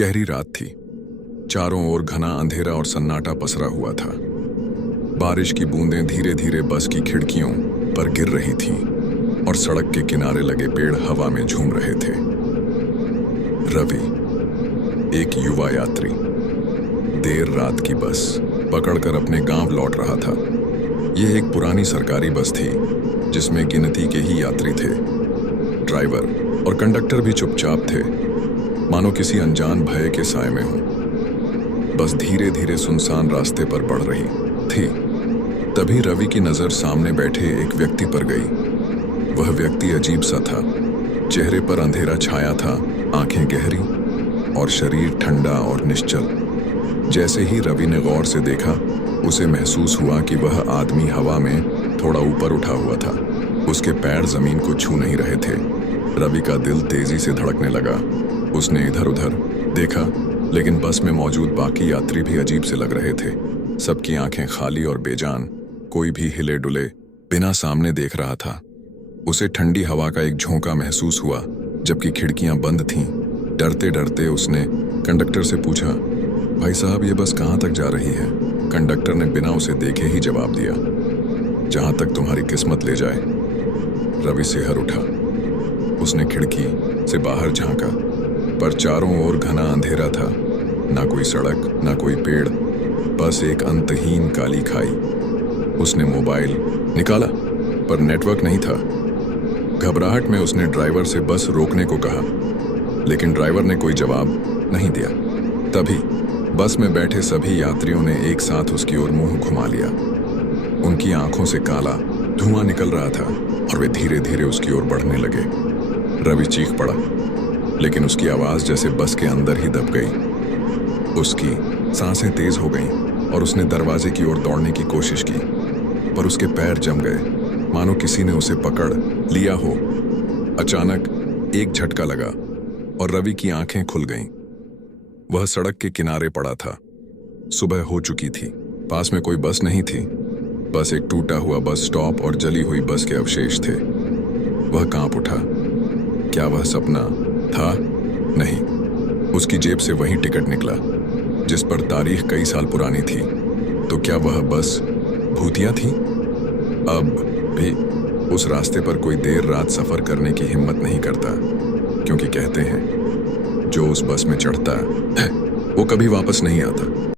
गहरी रात थी। चारों ओर घना अंधेरा और सन्नाटा पसरा हुआ था। बारिश की बूंदें धीरे धीरे बस की खिड़कियों पर गिर रही थीं और सड़क के किनारे लगे पेड़ हवा में झूम रहे थे। रवि, एक युवा यात्री, देर रात की बस पकड़कर अपने गांव लौट रहा था। यह एक पुरानी सरकारी बस थी जिसमें गिनती के ही यात्री थे। ड्राइवर और कंडक्टर भी चुपचाप थे, मानो किसी अनजान भय के साए में हो। बस धीरे धीरे सुनसान रास्ते पर बढ़ रही थी। तभी रवि की नजर सामने बैठे एक व्यक्ति पर गई। वह व्यक्ति अजीब सा था। चेहरे पर अंधेरा छाया था, आंखें गहरी और शरीर ठंडा और निश्चल। जैसे ही रवि ने गौर से देखा, उसे महसूस हुआ कि वह आदमी हवा में थोड़ा ऊपर उठा हुआ था। उसके पैर जमीन को छू नहीं रहे थे। रवि का दिल तेजी से धड़कने लगा। उसने इधर उधर देखा, लेकिन बस में मौजूद बाकी यात्री भी अजीब से लग रहे थे। सबकी आंखें खाली और बेजान, कोई भी हिले डुले बिना सामने देख रहा था। उसे ठंडी हवा का एक झोंका महसूस हुआ, जबकि खिड़कियां बंद थीं। डरते डरते उसने कंडक्टर से पूछा, भाई साहब, ये बस कहाँ तक जा रही है? कंडक्टर ने बिना उसे देखे ही जवाब दिया, जहां तक तुम्हारी किस्मत ले जाए। रवि सिहर उठा। उसने खिड़की से बाहर झांका, पर चारों ओर घना अंधेरा था। ना कोई सड़क, ना कोई पेड़, बस एक अंतहीन काली खाई। उसने मोबाइल निकाला, पर नेटवर्क नहीं था। घबराहट में उसने ड्राइवर से बस रोकने को कहा, लेकिन ड्राइवर ने कोई जवाब नहीं दिया। तभी बस में बैठे सभी यात्रियों ने एक साथ उसकी ओर मुंह घुमा लिया। उनकी आंखों से काला धुआं निकल रहा था और वे धीरे धीरे उसकी ओर बढ़ने लगे। रवि चीख पड़ा, लेकिन उसकी आवाज जैसे बस के अंदर ही दब गई। उसकी सांसें तेज हो गईं और उसने दरवाजे की ओर दौड़ने की कोशिश की, पर उसके पैर जम गए, मानो किसी ने उसे पकड़ लिया हो। अचानक एक झटका लगा और रवि की आंखें खुल गईं। वह सड़क के किनारे पड़ा था। सुबह हो चुकी थी। पास में कोई बस नहीं थी, बस एक टूटा हुआ बस स्टॉप और जली हुई बस के अवशेष थे। वह कांप उठा। क्या वह सपना था? नहीं। उसकी जेब से वही टिकट निकला जिस पर तारीख कई साल पुरानी थी। तो क्या वह बस भूतिया थी? अब भी उस रास्ते पर कोई देर रात सफर करने की हिम्मत नहीं करता, क्योंकि कहते हैं जो उस बस में चढ़ता है वो कभी वापस नहीं आता।